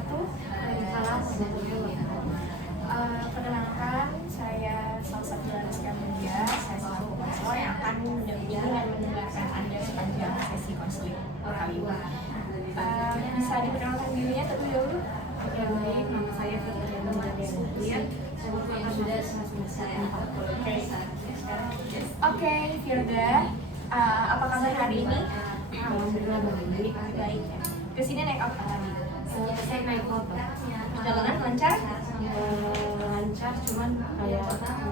satu dari kelas. Perkenalkan, saya salah satu dari sekian media. Saya selaku konselor yang akan mendampingi dan mendengarkan Anda sepanjang sesi konseling kali ini. Bisa diperkenalkan dirinya terlebih dahulu? Oke, baik. Nama saya Fitriana Maria Supriyan. Saya merupakan mahasiswa semester 4. Oke, Firda. Apa kabar hari ini? Alhamdulillah baik. Baik. Kesini naik apa tadi? Saya naik motor. Perjalanan lancar? Lancar, cuman kayak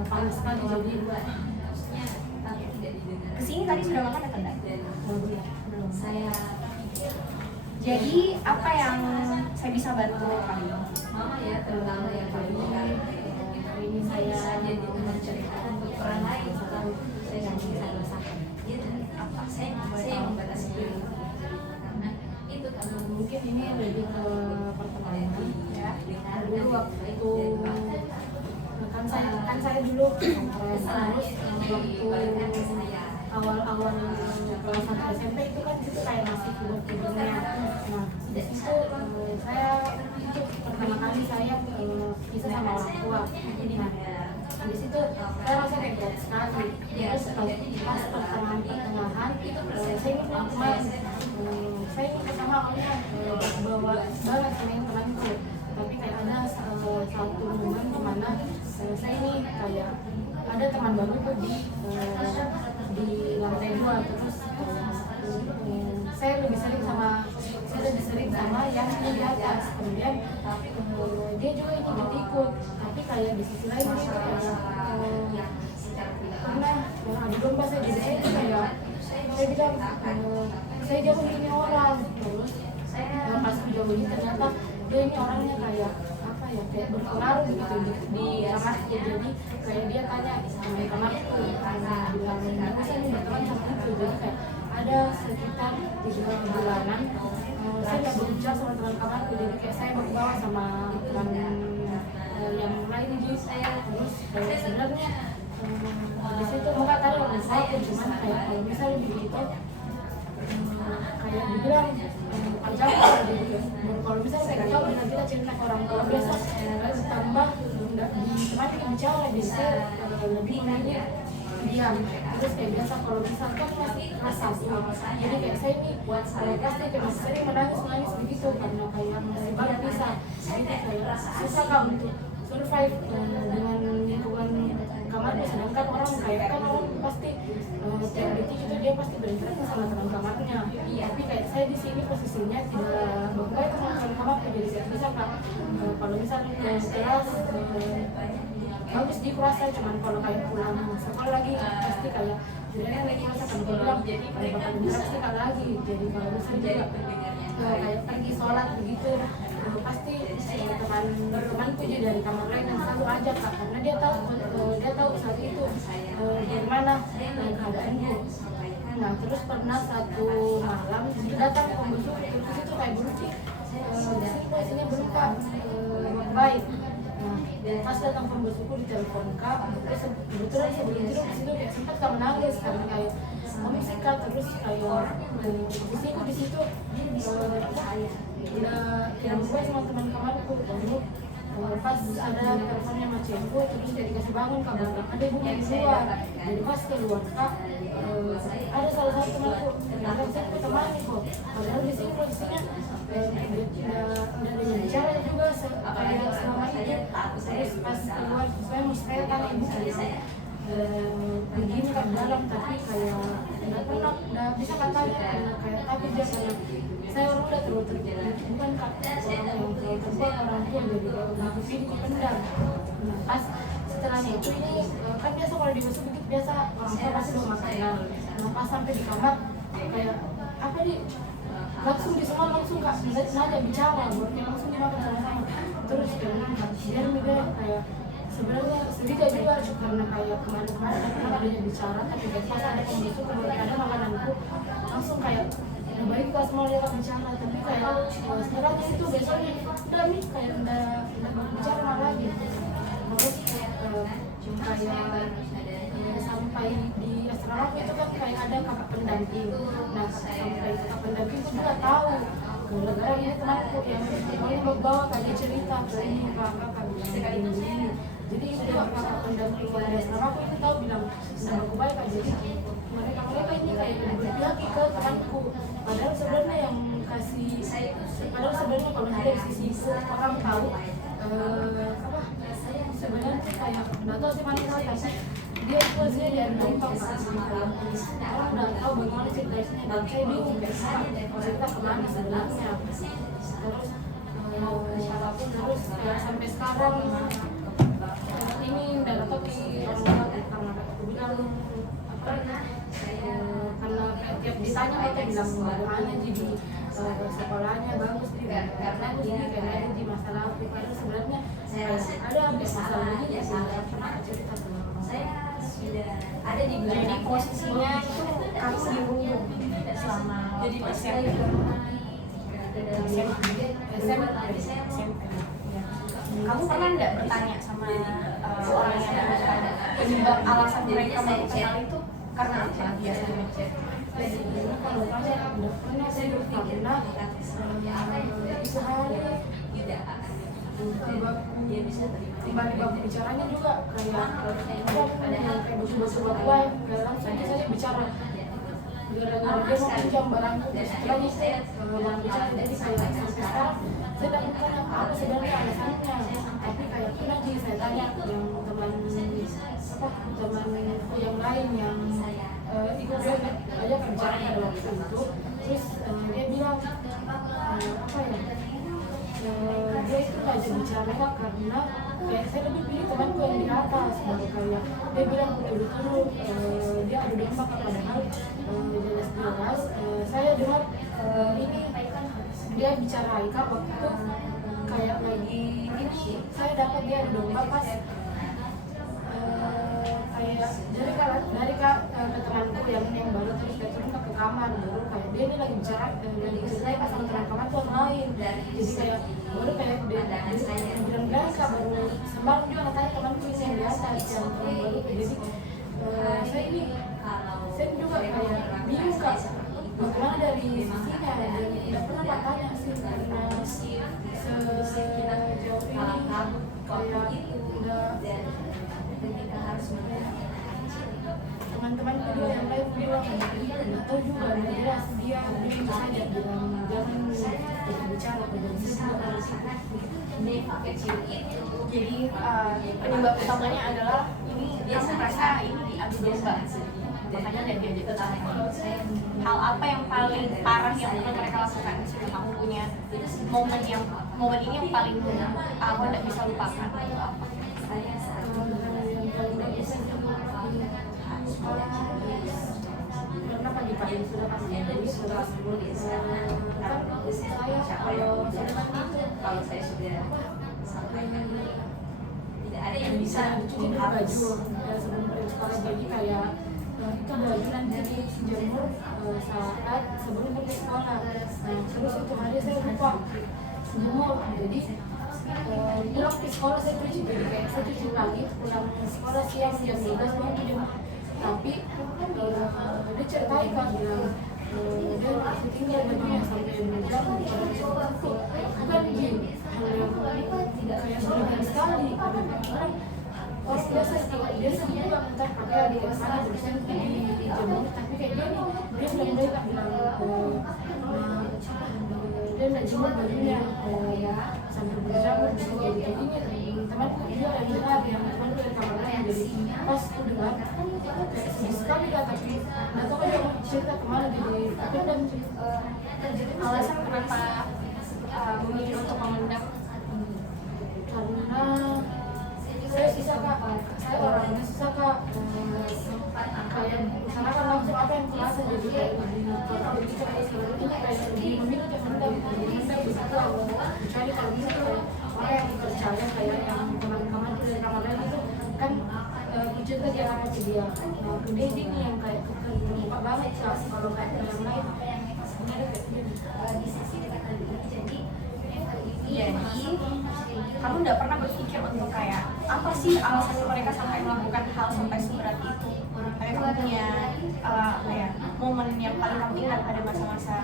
panas sekali jadi Kesini tadi sudah makan atau enggak? belum. Saya. Jadi apa yang saya bisa bantu kali ini? Hari ini saya mau menceritakan orang lain tentang yang saya rasakan. Apa saya membatasi diri? Mungkin ini lebih ke pertemanan ya. Dulu waktu kan saya dulu terus waktu awal-awal kelas 1 SMP itu kan itu kayak masih kibur-kiburnya. Nah di situ saya itu pertama kali saya bisa sama orang tua. Nah di situ saya rasa kayak berat sekali. Terus pas pertengahan saya ingin pulang kemarin. Saya ingin pertama awalnya bawa banget sama yang temanku, tapi kayak ada satu momen dimana saya ini kayak ada teman baruku di lantai 2, terus saya lebih sering sama yang di atas. Kemudian dia juga ikut, tapi kayak di sisi lain dia kayak karena adu domba saya, jadi saya itu kayak saya bilang saya jauhin ini orang. Terus pas jauhin ternyata dia ini orangnya kayak apa ya, kayak berpengaruh gitu di kamar. Jadi kayak dia tanya sama kamarku, bilang saya ini berteman sama itu. Jadi kayak ada sekitar 3 bulanan saya nggak berbicara sama teman kamarku. Jadi kayak saya berbawa sama teman yang lain di saya. Terus kayak sebenarnya di situ muka tadi orang saya, cuman kayak kalau misalnya begitu kayak dibilang perjalanan gitu. Kalau misalnya saya nggak tahu dan kita cerita ke orang tua biasa ditambah di tempat yang bicara, jadi saya lebih memilih diam. Terus kayak biasa kalau misalkan masih rasa jadi kayak saya ini pasti kayak masih sering menangis begitu karena kayak masih baru bisa. Jadi kayak susah kan untuk survive dengan lingkungan kamarnya, sedangkan orang kayak kan orang pasti tiap detik itu dia pasti berinteraksi sama teman kamarnya. Tapi kayak saya di sini posisinya tidak berbaik sama teman kamarnya, jadi saya bisa kan kalau misalnya kelas bagus di kelas saya, cuman kalau kayak pulang sekolah lagi pasti kayak jadi lagi masa kan bilang bakal berinteraksi kan lagi. Jadi kalau misalnya juga kayak pergi sholat begitu pasti teman-temanku jadi dari kamar lain yang selalu ajak Kak, karena dia tahu saat itu bagaimana keadaanku. Nah terus pernah satu malam datang pembusuku, terus itu kayak berucap di sini belum Kak baik. Nah pas datang pembusuku di telepon Kak, terus kebetulan sebelum tidur di situ kayak sempat Kak menangis karena kayak kamu sikat. Terus kayak isiku di situ udah berubah sama teman kamarku. Lalu pas ada teleponnya macamku, terus dia dikasih bangun kabar ada ibu di luar. Jadi pas keluar Kak ada salah satu temanku yang saya temani kok, padahal di sini posisinya udah bicara juga kayak selama ini. Terus pas keluar saya tanya ibu saya begini kan dalam, tapi kayak nggak bisa katanya kayak takut dia karena saya orang udah terlalu bukan Kak orang yang terlalu terbuat orang tua, jadi begitu sih dipendam. Nah pas setelahnya itu ini kan biasa kalau dibesuk begitu biasa orang tua pasti bawa makanan. Nah pas sampai di kamar kayak apa nih langsung di semua langsung Kak sengaja bicara buatnya langsung dimakan sama-sama. Terus dia bilang kayak sebenarnya sedikit juga karena kayak kemarin-kemarin pernah adanya bicara, tapi pas ada pembusuk kemudian ada makananku langsung kayak baik Kak semua lihat bicara, tapi kayak setelahnya itu besoknya udah nih kayak udah bicara lagi. Terus kayak sampai di asrama itu kan kayak ada kakak pendamping. Nah sampai kakak pendamping itu juga tahu gara-gara ini temanku yang bawa kayak cerita ke ini kakak bilang gini. Jadi itu kakak pendamping dari asrama aku itu tahu bilang sama aku baik aja. Jadi mereka ini kayak berpihak ke temanku. Padahal sebenarnya yang kasih, padahal sebenarnya kalau dari sisi orang tahu apa sebenarnya kayak nggak tahu sih mana tapi dia itu sih dari nonton kan kayak orang udah tahu bagaimana ceritanya dan saya bingung cerita kemana sebenarnya. Terus kayak sampai sekarang ini udah tahu di orang karena aku bilang apa karena tiap ditanya mereka bilang bagaimana jadi sekolahnya bagus tidak karena aku jadi karena di masalah aku karena sebenarnya ada masalah ini ya pernah cerita sama saya sudah ada di Jadi posisinya itu kamu dirundung selama jadi SMP. Kamu pernah nggak bertanya sama orang yang ada penyebab alasan mereka melakukan hal itu karena apa? Biasanya kalau saya udah pernah saya karena itu hari tiba-tiba bicaranya juga kayak baju-baju gue langsung saya bicara gara-gara dia mau pinjam barangku setelahnya saya bicara jadi kayak sampai sekarang saya tidak bertanya apa sebenarnya alasannya tapi kayak pernah saya tanya yang temanku yang lain yang ikut dia aja bicara pada waktu itu terus dia bilang apa ya dia itu aja bicara karena kayak saya lebih pilih temanku yang di atas kayak dia bilang betul-betul dia adu domba padahal jelas-jelas saya dengar ini dia bicara Ika waktu itu kayak lagi ini saya dapat dia adu domba pas kayak dari temanku yang baru terus dia turun ke kamar baru kayak dia ini lagi bicara lagi selesai pas sama teman kamar tuh lain jadi kayak baru kayak dia bilang guys baru sembang juga katanya temanku ini yang biasa yang baru jadi saya juga kayak bingung kak bagaimana dari sisinya dan tidak pernah tanya sih karena sejauh ini kayak udah teman-teman juga yang lain bilang nggak tahu juga nggak jelas dia itu saja bilang jangan bicara jadi penyebab utamanya adalah ini kamu merasa ini diadu domba makanya nggak diajak ke hal apa yang paling parah yang pernah mereka lakukan sebelum kamu punya momen ini yang paling aku nggak bisa lupakan itu apa? Karena pagi-pagi sudah pasti sudah kalau saya sudah sampai tidak ada yang bisa cuci baju sebelum pergi sekolah jadi kayak itu baju nanti dijemur saat sebelum pergi sekolah. Terus itu hari saya lupa semua jadi pulang ke sekolah saya cuci jadi kayak saya cuci pagi pulang sekolah siang jam 12 mau dijemur tapi dia ceritain kan bilang dia masih tinggal bajunya sampai jam bukan gini kayak berlebihan sekali orang pas biasa juga entah pakai di mana berusaha di jemur tapi kayak dia nih dia bilang dia nggak jemur bajunya sampai berjamur jadi kayak gini temanku juga yang dengar yang temanku dari kamar lain jadi pas aku dengar kayak sedih sekali kan tapi nggak tahu kan dia cerita kemana jadi aku dan Alasan kenapa memilih untuk memendam? karena saya susah kak saya orangnya susah kak kayak usahakan langsung apa yang terasa jadi kayak lebih kayak lebih memilih untuk mendam bisa tahu kecuali kalau bisa kayak orang yang percaya kayak yang teman-teman dari kamar lain itu kan cerita dia sama dia aku dia ini yang kayak terbuka banget kak kalau kayak yang lain Jadi kamu nggak pernah berpikir untuk kayak apa sih alasan mereka sampai melakukan hal sampai seberat itu? Kayak kamu punya apa ya momen yang paling kamu ingat pada masa-masa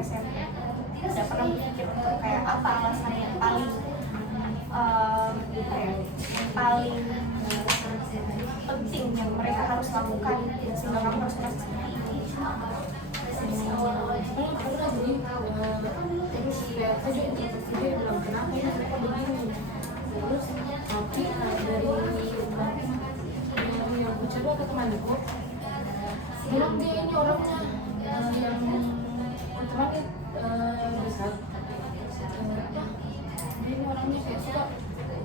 SMP? Nggak pernah paling paling penting yang mereka harus lakukan sehingga kamu harus merasa seperti ini? Pernah jadi terus kayak saya juga dia bilang kenapa ya mereka begini, terus tapi dari yang aku coba ke temanku bilang dia ini orangnya yang temannya besar dia ini orangnya kayak suka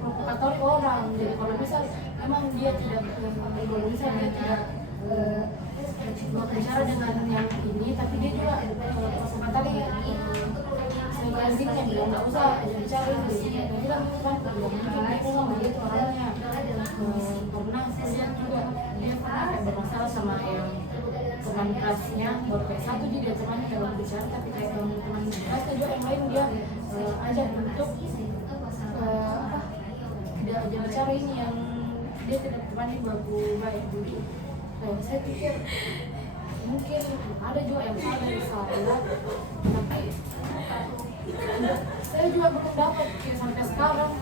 provokator orang. Jadi kalau misal emang dia tidak kalau misal dia tidak berbicara dengan yang ini, tapi dia juga provokator saya gantinya bilang nggak usah bicara ini. Dia bilang kan mungkin dia memang begitu orangnya, karena saya juga dia pernah bermasalah sama yang teman kelasnya, baru kayak satu dia temannya kalau bicara, tapi kayak teman kelasnya juga yang lain dia ajak untuk tidak bicara ini yang dia tidak temani baik dulu. Saya pikir mungkin ada juga yang salah dari saya, tapi saya juga belum dapat kayak sampai sekarang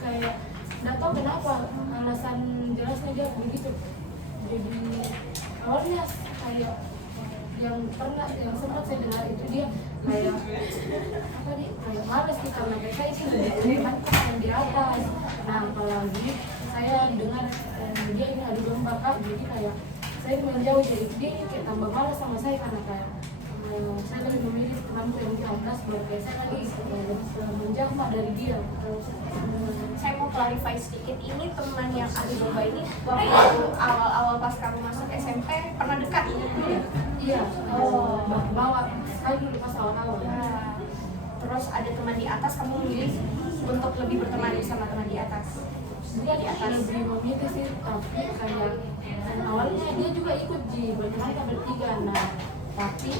kayak nggak tahu kenapa alasan jelasnya dia begitu. Jadi awalnya kayak yang sempat saya dengar itu dia kayak apa nih, kayak malas sih karena kayak saya sih lebih yang di atas. Nah apalagi saya dengar dia ini adu domba Kak, jadi kayak saya menjauh, jadi dia kayak tambah malas sama saya karena kayak saya lebih memilih temanku yang di atas, baru kayak saya lagi menjauh dari dia. Saya mau clarify sedikit, ini teman yang adu domba ini waktu awal-awal pas kamu masuk SMP pernah dekat? Iya, bawa sekali dulu pas awal-awal. Terus ada teman di atas, kamu memilih untuk lebih berteman sama teman di atas? Dia di atas lebih memilih sih, tapi kayak awalnya dia juga ikut berteman kan bertiga. Nah, tapi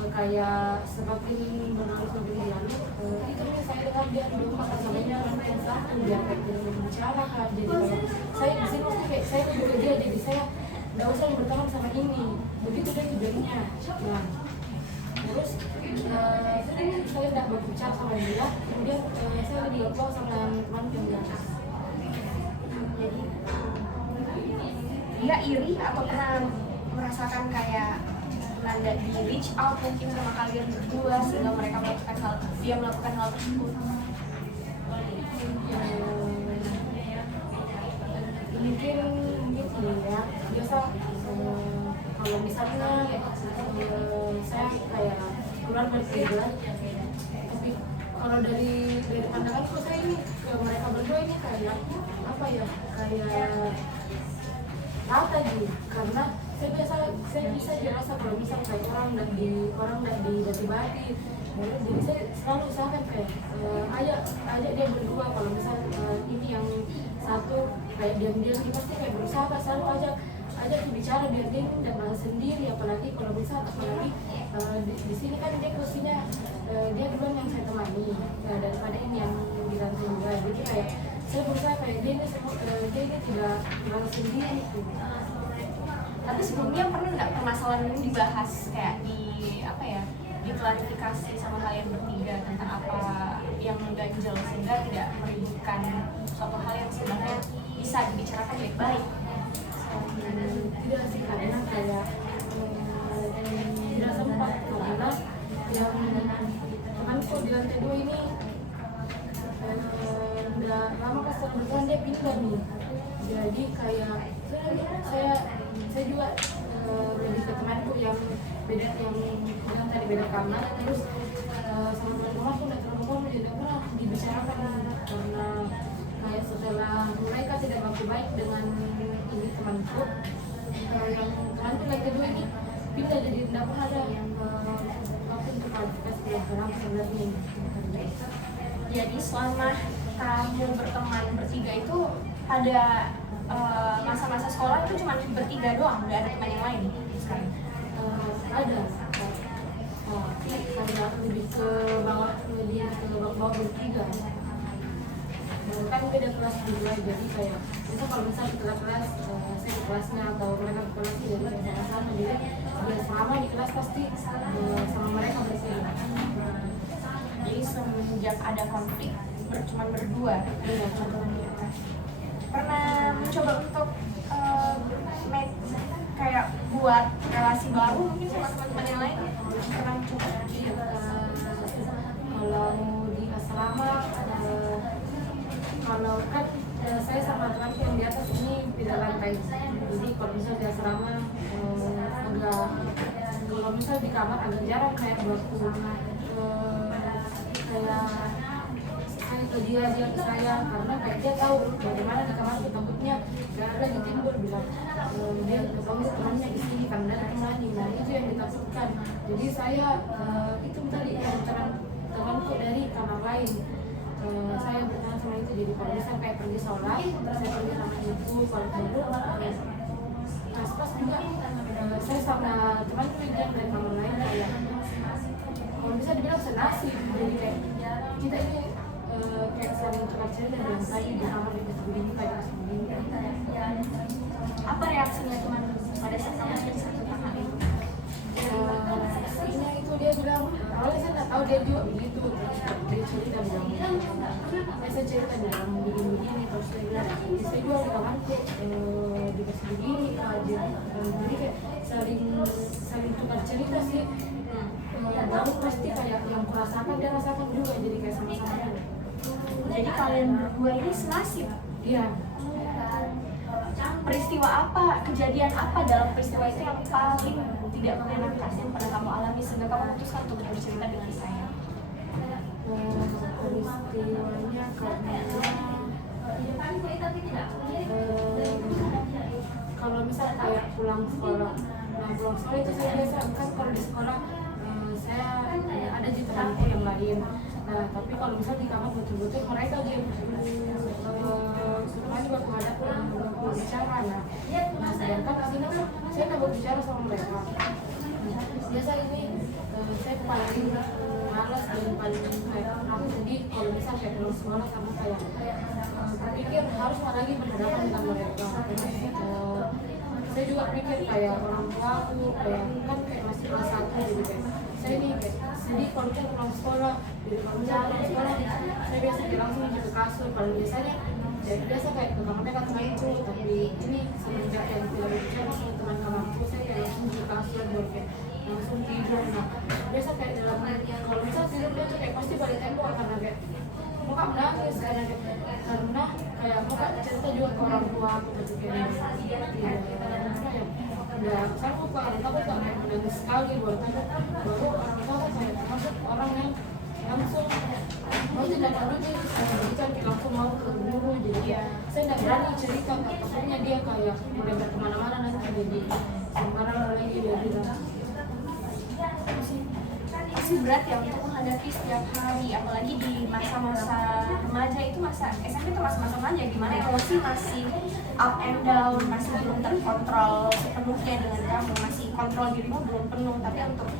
kayak semakin berlalu itu saya dengar dia belum makan sama dia orang yang satu, dia kayak tidak berbicara kan. Jadi kalau saya di sini kayak saya juga dia, jadi saya nggak usah berteman sama ini, begitu dia tujuannya. Nah terus saya tidak berbicara sama dia, kemudian saya lagi ngobrol sama teman yang di atas. Jadi dia iri atau pernah merasakan kayak nanda di reach out mungkin sama kalian berdua sehingga mereka melakukan hal tersebut? Mungkin ya biasa kalau misalnya saya kayak keluar bertiga, tapi kalau dari pandanganku saya ini ke mereka berdua ini kayak apa ya, kayak rata gitu, karena saya bisa dirasa kalau misal kayak orang dan di bati, jadi saya selalu usahakan kayak ajak dia berdua. Kalau misal ini yang satu kayak diam-diam, dia pasti kayak berusaha selalu ajak bicara biar dia tidak merasa sendiri. Apalagi kalau misal di sini kan dia kursinya dia duluan yang saya temani daripada ini yang di lantai juga. Jadi kayak saya berusaha kayak dia ini tidak merasa sendiri gitu. Tapi sebelumnya pernah nggak permasalahan ini dibahas kayak diklarifikasi sama kalian bertiga tentang apa yang mengganjal sehingga tidak meributkan suatu hal yang sebenarnya bisa dibicarakan baik-baik? Tidak sih, karena kayak tidak sempat, karena yang temanku di lantai 2 ini udah lama pas berjalan dia pindah nih. Jadi kayak saya juga lebih ke temanku yang bilang tadi beda kamar, terus sama teman-teman aku udah terlalu tidak pernah dibicarakan, karena kayak setelah mereka tidak baik dengan ini temanku yang temanku lagi kedua ini pindah, jadi tidak pernah ada waktu untuk klarifikasi orang sebenarnya. Jadi selama kamu berteman bertiga itu pada masa-masa sekolah itu cuma bertiga doang, nggak ada teman yang lain sekarang? Ada, karena lebih ke bawah bertiga. Kan beda kelas juga, jadi kayak bisa kalau misalnya kelas saya di kelasnya atau mereka di kelasnya, jadi kayak sama, jadi dia selama di kelas pasti sama mereka bersama. Jadi semenjak ada konflik cuman berdua. Iya, contohnya. Pernah mencoba untuk make kayak buat relasi baru mungkin sama teman-teman yang lain? Pernah mencoba? Iya, kalau di asrama, kalau kan saya sama teman yang di atas ini beda lantai. Jadi kalau misalnya di asrama agak, kalau misalnya di kamar agak jarang kayak waktu kayak saya ke dia ke saya, karena kayak dia tahu bagaimana di kamar itu takutnya kayak lagi timbul bilang dia ketemu temannya di sini karena ada temannya. Nah itu yang ditakutkan. Jadi saya itu tadi temanku dari kamar lain. Saya bertanya sama itu, jadi kalau misalnya kayak pergi sholat, saya pergi sama ibu, kalau dulu pas juga saya sama temanku yang dari kamar lain kayak kalau bisa dibilang senasib. Jadi kayak kita ini kayak saling tukar cerita dan saya di kamar di begini kayak begini. Apa reaksinya teman pada saat kamu cerita tentang hal itu? Pastinya itu dia bilang, awalnya saya nggak tahu dia juga begitu. Dia cerita bilang, saya cerita dalam begini-begini, terus dia bilang, saya juga di kamarku dikasih begini aja. Jadi kayak saling tukar cerita sih. Baru pasti kayak yang kurasakan dia rasakan juga, jadi kayak sama-sama. Jadi kalian berdua ini senasib? Iya. Peristiwa apa, kejadian apa dalam peristiwa itu yang paling tidak menyenangkan yang pernah kamu alami sehingga kamu memutuskan untuk bercerita dengan saya? Peristiwanya karena kalau misalnya kayak pulang sekolah, pulang sekolah itu saya biasa kan kalau di sekolah saya ada di temanku yang lain. Nah, tapi kalau misalnya di kamar betul-betul mereka dia semuanya buat menghadap berbicara. Nah, sedangkan di sini kan saya nggak berbicara sama mereka. Biasa ini saya paling malas dan paling kayak aku sedih kalau misalnya kayak pulang sekolah sama kayak pikir harus lagi berhadapan dengan mereka. Saya juga pikir kayak orang tua aku kayak kan kayak masih kelas 1, jadi kayak saya ini kayak sedih kalau kita pulang sekolah. Jadi kalau misalnya pulang sekolah saya biasa langsung ke kasur. Kalau biasanya jadi biasa kayak ke kamar mereka temanku, tapi ini semenjak yang tidak berbicara sama teman kamarku saya kayak langsung ke kasur buat kayak langsung tidur. Nah biasa kayak dalam kalau misalnya tidur dia tuh kayak pasti balik tembok karena kayak muka menangis karena kayak muka cerita juga ke orang tua aku ketika udah saya mau ke orang tua kayak menangis sekali baru orang tua kayak termasuk orang yang langsung mau tidak ada lucu kan langsung mau ke guru. Jadi saya tidak berani cerita takutnya dia kayak mulai kemana-mana nanti jadi sembarang lagi dia bilang Pasti berat ya untuk menghadapi setiap hari, apalagi di masa-masa remaja itu. Masa SMP itu masa-masa remaja gimana emosi masih up and down, masih belum terkontrol sepenuhnya dengan kamu, masih kontrol dirimu belum penuh. Tapi untuk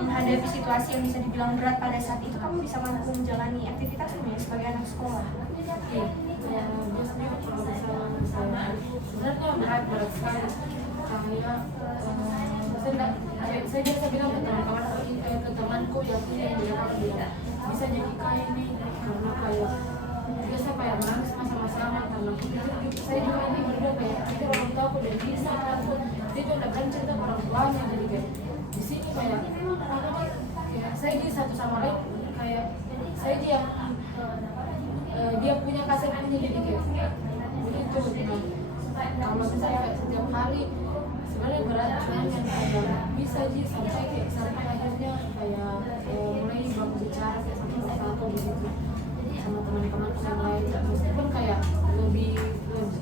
menghadapi situasi yang bisa dibilang berat pada saat itu, kamu bisa mampu menjalani aktivitasmu ya sebagai anak sekolah. Biasanya kalau misalnya saya sebenarnya berat sekali saya biasa bilang ke temanku yang punya bilang bisa jadi kayak ini karena kayak biasa kayak menangis sama-sama karena saya juga ini berdua kayak itu orang tua aku dan bisa aku dia juga udah berani cerita ke orang tuanya. Jadi kayak di sini kayak saya di satu sama lain kayak saya dia dia punya kasih punya, jadi kayak begitu. Nah kalau misalnya kayak setiap hari sebenarnya berat, cuma yang kayak bisa aja sampai akhirnya kayak mulai berbicara kayak satu begitu sama teman-teman yang lain. Meskipun kayak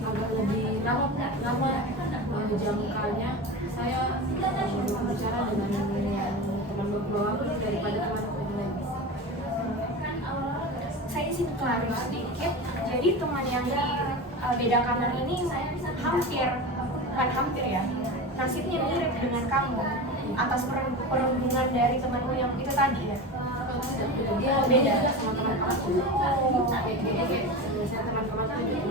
agak lebih lama jangkanya saya berbicara dengan yang teman berdua aku daripada teman lain. Saya izin klarifikasi sedikit. Jadi teman yang di beda kamar ini bukan hampir ya, nasibnya mirip dengan kamu atas perundungan dari temanmu yang itu tadi ya? Dia beda juga sama teman-teman aku. Jadi kayak saya teman-teman itu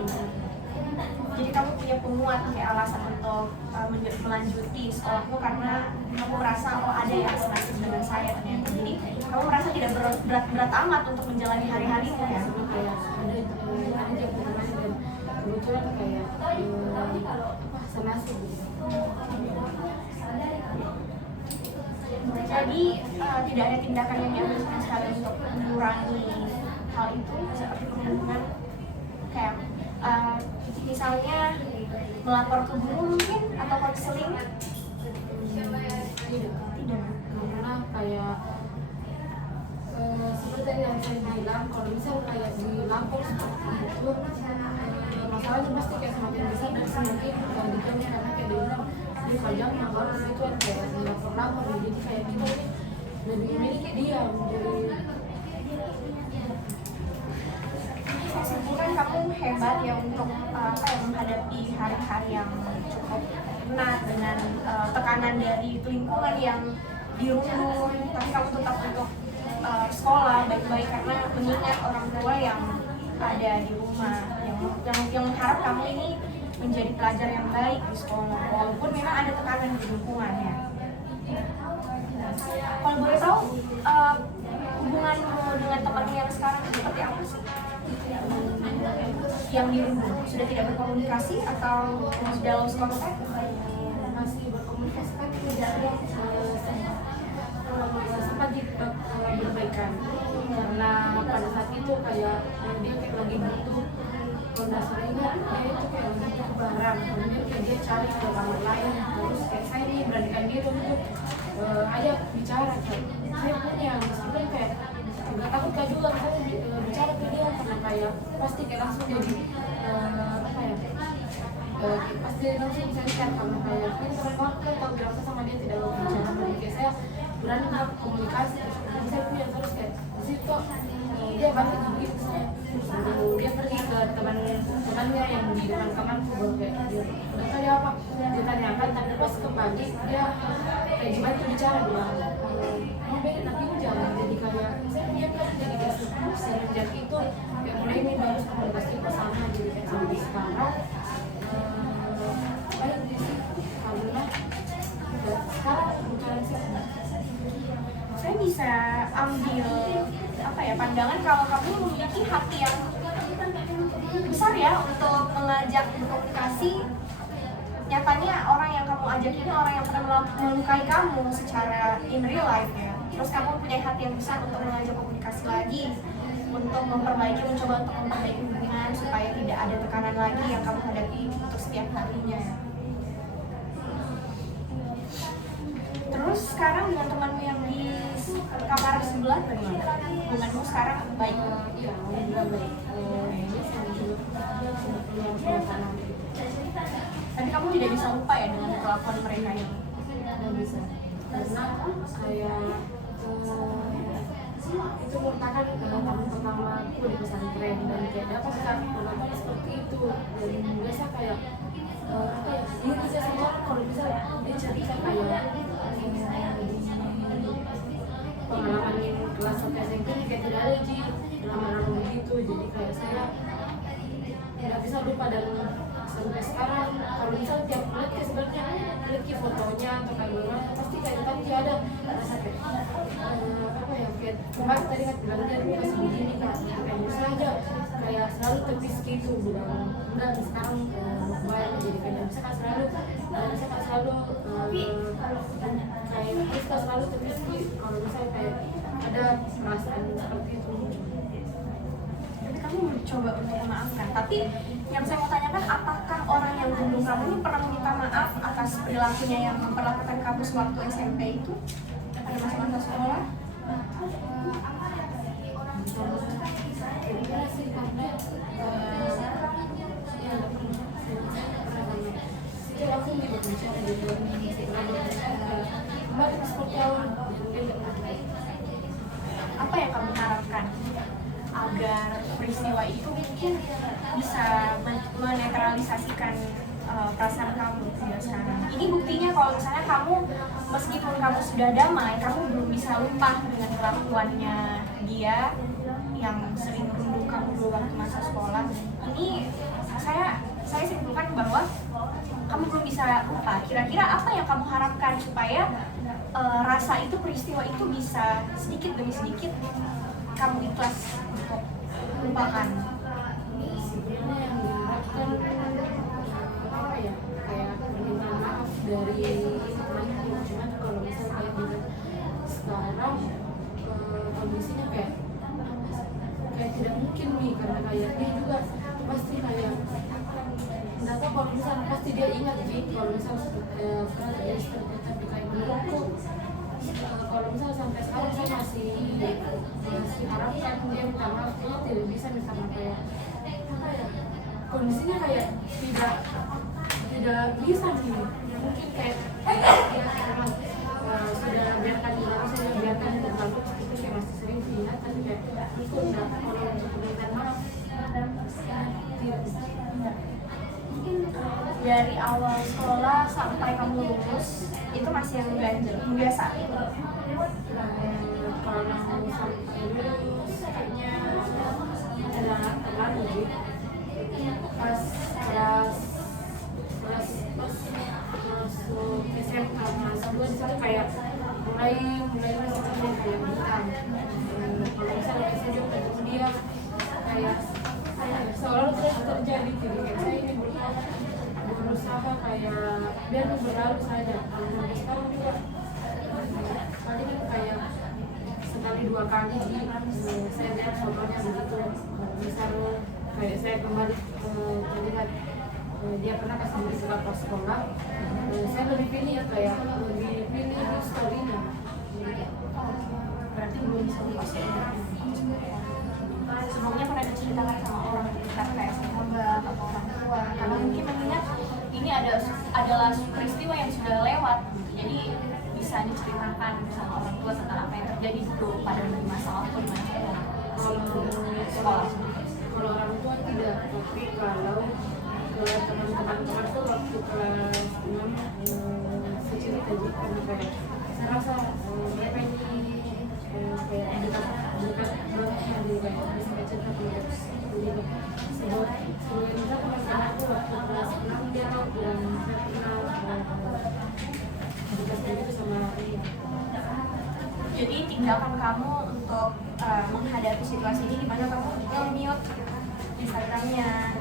jadi kamu punya penguat kayak alasan untuk melanjuti sekolahmu karena kamu merasa oh ada yang senasib dengan saya ternyata. Jadi kamu merasa tidak berat amat untuk menjalani hari-harimu ya. Sama kayak ada jabatan dan kebetulan kayak senasib gitu. Jadi tidak ada tindakan yang diambil sama sekali untuk mengurangi hal itu seperti pembunuhan kayak misalnya melapor ke guru mungkin atau konseling? Tidak, karena kayak seperti yang saya bilang, kalau misal kayak dilapor seperti itu masalahnya pasti kayak semakin besar dan semakin dikannya karena kayak dia bilang di pajak yang harus itu kayak dilapor-lapor, jadi kayak kita ini lebih memiliki dia menjadi Simpulkan kamu hebat ya untuk menghadapi hari-hari yang cukup berat dengan tekanan dari lingkungan yang dirundung, tapi kamu tetap untuk sekolah baik-baik karena mengingat orang tua yang ada di rumah yang mengharap kamu ini menjadi pelajar yang baik di sekolah walaupun memang ada tekanan di lingkungan ya. Kalau boleh tahu hubunganmu dengan temanmu yang sekarang seperti apa sih? Yang dirundung sudah tidak berkomunikasi atau sudah lost contact? masih berkomunikasi kan tidak ada sempat berbaikan karena pada saat itu kayak dia kayak lagi butuh dasarnya dia itu kayak lagi butuh barang kemudian kayak dia cari ke kamar lain terus kayak saya nih beranikan diri untuk ajak bicara kayak saya punya meskipun kayak agak takut juga saya bicara ke dia karena kayak pasti kayak langsung jadi apa ya pasti langsung bisa lihat karena kayak kan kemarin waktu kalau bilang sama dia tidak mau bicara jadi kayak saya berani untuk komunikasi terus saya punya terus kayak di situ dia balik begitu saya dia pergi ke temannya yang di depan kamarku baru kayak dia udah tadi apa dia tanyakan tapi pas ke pagi dia kayak gimana tuh bicara bilang mau beda tapi jangan jadi kayak saya punya kan jadi kayak semenjak itu kayak mulai ini baru komunikasi bersama jadi kayak sampai sekarang baik di sini karena sekarang bukan Saya bisa ambil pandangan kalau kamu memiliki hati yang besar ya untuk mengajak berkomunikasi. Nyatanya orang yang kamu ajak ini orang yang pernah melukai kamu secara in real life ya. Terus kamu punya hati yang besar untuk mengajak komunikasi lagi, untuk mencoba untuk memperbaiki hubungan supaya tidak ada tekanan lagi yang kamu hadapi untuk setiap harinya. Terus sekarang dengan temanmu yang di kamar sebelah bagaimana? Hubunganmu sekarang baik? Iya, alhamdulillah baik. Tapi kamu tidak bisa lupa ya dengan kelakuan mereka ini? Tidak bisa. Karena saya itu merupakan tahun pertama aku di pesantren dan kayak dapat pengalaman seperti itu dari biasa kayak dia bisa sama orang kalau bisa dia cerita kayak pengalaman kelas sampai SMP kayak tidak ada lama-lama begitu jadi kayak saya tidak bisa lupa dan sampai sekarang kalau misal tiap lihat kayak sebenarnya lihat fotonya atau kayak gimana pasti kayak tadi ada rasa kayak kayak kemarin tadi kan bilang dia dulu masih begini kan kayak bisa aja kayak selalu tepis gitu bilang udah sekarang baik jadi kayak bisa kan selalu kayak kita selalu tepis gitu kalau misalnya kayak ada perasaan seperti itu. Tapi kamu mencoba untuk memaafkan. Tapi yang saya mau tanyakan, apakah orang yang membunuh kamu ini pernah meminta maaf atas perilakunya yang memperlakukan kamu sewaktu SMP itu pada masa-masa sekolah? Gimana sih karena setiap aku berbicara gitu kembali seperti awal Apa yang kamu harapkan agar peristiwa itu mungkin bisa menetralisasikan perasaan kamu hingga sekarang? Ini buktinya kalau misalnya kamu meskipun kamu sudah damai, kamu belum bisa lupa dengan kelakuannya dia yang sering merundung kamu dulu waktu masa sekolah. Ini saya saya simpulkan bahwa kamu belum bisa lupa. Kira-kira apa yang kamu harapkan supaya rasa itu, peristiwa itu bisa sedikit demi sedikit kamu ikhlas untuk lupakan? Sebenarnya yang diharapkan apa ya, kayak permintaan maaf dari temanku. Cuman kalau misalnya kayak gitu sekarang kondisinya kayak tidak mungkin nih, karena kayak dia juga pasti kayak nggak tahu, kalau misalnya pasti dia ingat sih kalau misalnya pernah terjadi seperti itu. Tapi kayak menurutku kalau misalnya sampai sekarang saya masih harapkan dia minta maaf. Dia tidak bisa misalnya kayak apa ya, kondisinya kayak tidak bisa nih. Mungkin kayak dia karena sudah biarkan juga, saya biarkan terlalu itu kayak masih sering diingat, tapi kayak ikut nggak kalau untuk permintaan maaf tidak bisa. Mungkin dari awal sekolah sampai kamu lulus itu masih yang ganjel hingga saat ini? Kalau sampai lulus kayaknya ada terlalu sih. Pas kelas masuk SMA kelas 2 di situ kayak mulai merasakan kayak bukan. Kalau misalnya saya juga ketemu dia kayak seolah terus terjadi, jadi kayak saya ini berusaha kayak biar berlalu saja. Sampai sekarang juga paling kayak sekali dua kali saya lihat fotonya begitu. Misalnya kayak saya kembali terlihat dia pernah kasih diri surat pas sekolah, saya lebih pilih ya kayak lebih pilih historinya. Berarti belum bisa lupa. Sebelumnya pernah diceritakan sama orang terdekat kayak sahabat atau orang tua, karena mungkin mengingat ini adalah peristiwa yang sudah lewat, jadi bisa diceritakan sama orang tua tentang apa yang terjadi dulu pada masa waktu sekolah. Kalau orang tua tidak, tapi kalau teman-teman tuh waktu kelas 6 saya cerita aja, karena kayak saya rasa mereka ini kayak dekat banget yang di kayak bisa cerita kayak sebelumnya teman-teman aku waktu kelas 6 dia tahu dan saya kenal dekat gitu sama dia. Jadi tindakan kamu untuk menghadapi situasi ini di mana kamu mute Instagramnya,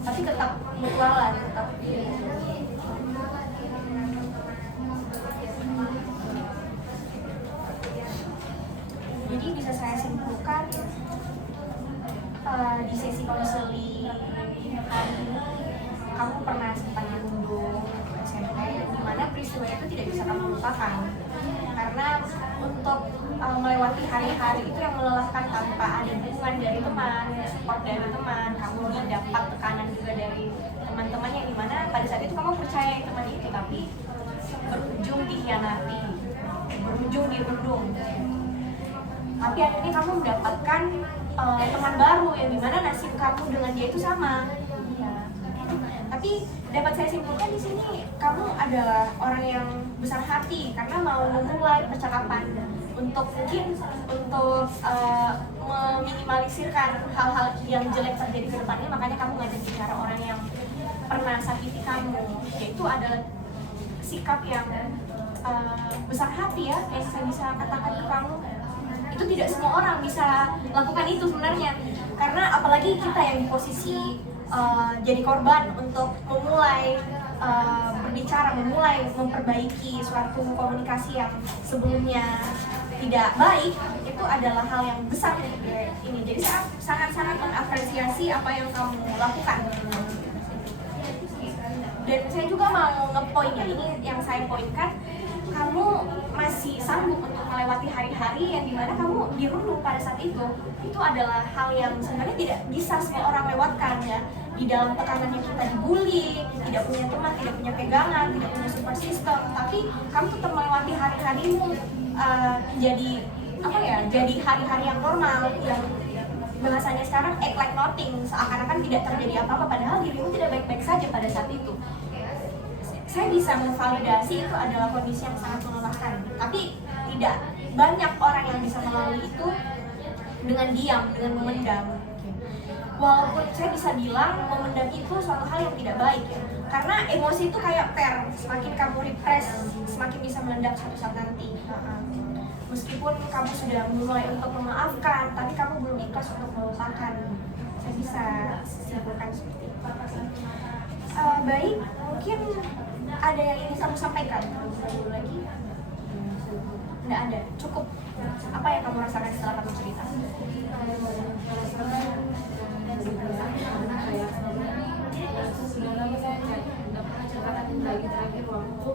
tapi tetap mutualan, tetap jadi bisa saya simpulkan di sesi konseling hari ini kamu pernah sempat dirundung SMP, di mana peristiwa itu tidak bisa kamu lupakan karena untuk melewati hari-hari itu yang melelahkan tanpa ada dukungan dari teman, support dari teman, kamu dapat tekanan juga dari teman-teman yang dimana pada saat itu kamu percaya teman itu tapi berujung dikhianati, berujung dirundung. Tapi akhirnya kamu mendapatkan teman baru yang dimana nasib kamu dengan dia itu sama. Tapi dapat saya simpulkan di sini kamu adalah orang yang besar hati karena mau memulai percakapan untuk mungkin untuk meminimalisirkan hal-hal yang jelek terjadi ke depannya, makanya kamu ngajak bicara orang yang pernah sakiti kamu. Yaitu adalah sikap yang besar hati ya, yang saya bisa katakan ke kamu. Itu tidak semua orang bisa lakukan itu sebenarnya, karena apalagi kita yang di posisi jadi korban untuk memulai berbicara, memulai memperbaiki suatu komunikasi yang sebelumnya tidak baik, itu adalah hal yang besar ini. Jadi saya sangat-sangat mengapresiasi apa yang kamu lakukan. Dan saya juga mau ngepoinnya, ini yang saya poinkan, kamu masih sanggup untuk melewati hari-hari yang dimana kamu dirundung pada saat itu adalah hal yang sebenarnya tidak bisa semua orang lewatkan ya. Di dalam tekanan yang kita dibully, tidak punya teman, tidak punya pegangan, tidak punya support system, tapi kamu tetap melewati hari-harimu jadi apa ya, jadi hari-hari yang normal, yang bahasanya sekarang act like nothing, seakan-akan tidak terjadi apa-apa, padahal dirimu tidak baik-baik saja pada saat itu. Saya bisa memvalidasi itu adalah kondisi yang sangat melelahkan, tapi tidak banyak orang yang bisa melalui itu dengan diam, dengan memendam. walaupun saya bisa bilang memendam itu suatu hal yang tidak baik ya, karena emosi itu kayak semakin kamu repress semakin bisa meledak suatu saat nanti. Meskipun kamu sudah mulai untuk memaafkan, tapi kamu belum ikhlas untuk melupakan. Saya bisa simpulkan seperti itu. Baik, mungkin ada yang ingin kamu sampaikan dulu lagi? Nggak ada, cukup. Apa yang kamu rasakan setelah kamu cerita? Sudah lama saya nggak pernah ceritakan lagi terakhir waktu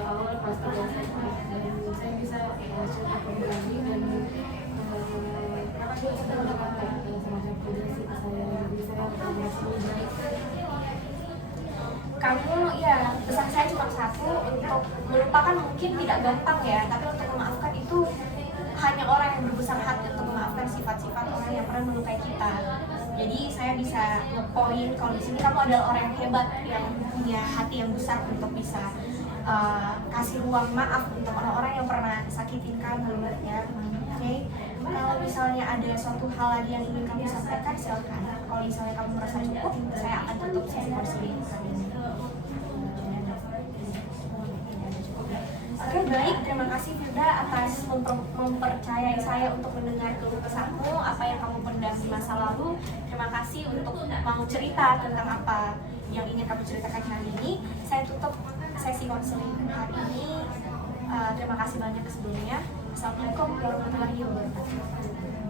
awal pas kuliah dan saya bisa cerita kembali dan kakak juga sudah mendapatkan semacam proyeksi ke saya, jadi saya merasa baik. Kamu ya, pesan saya cuma satu, untuk melupakan mungkin tidak gampang ya, tapi untuk memaafkan itu hanya orang yang berbesar hati untuk memaafkan sifat-sifat orang yang pernah melukai kita. Jadi saya bisa ngepoin kalau di sini kamu adalah orang yang hebat, yang punya hati yang besar untuk bisa kasih ruang maaf untuk orang-orang yang pernah sakitin kamu ya. Oke. Kalau misalnya ada suatu hal lagi yang ingin kamu sampaikan, silakan. Kalau misalnya kamu merasa cukup, saya akan tutup sesi konseling kali ini. Oke, baik. Terima kasih Firda atas mempercayai saya untuk mendengar keluh kesahmu, apa yang kamu pendam di masa lalu. Terima kasih untuk mau cerita tentang apa yang ingin kamu ceritakan hari ini. Saya tutup sesi konseling hari ini. Terima kasih banyak sebelumnya. Assalamualaikum warahmatullahi wabarakatuh.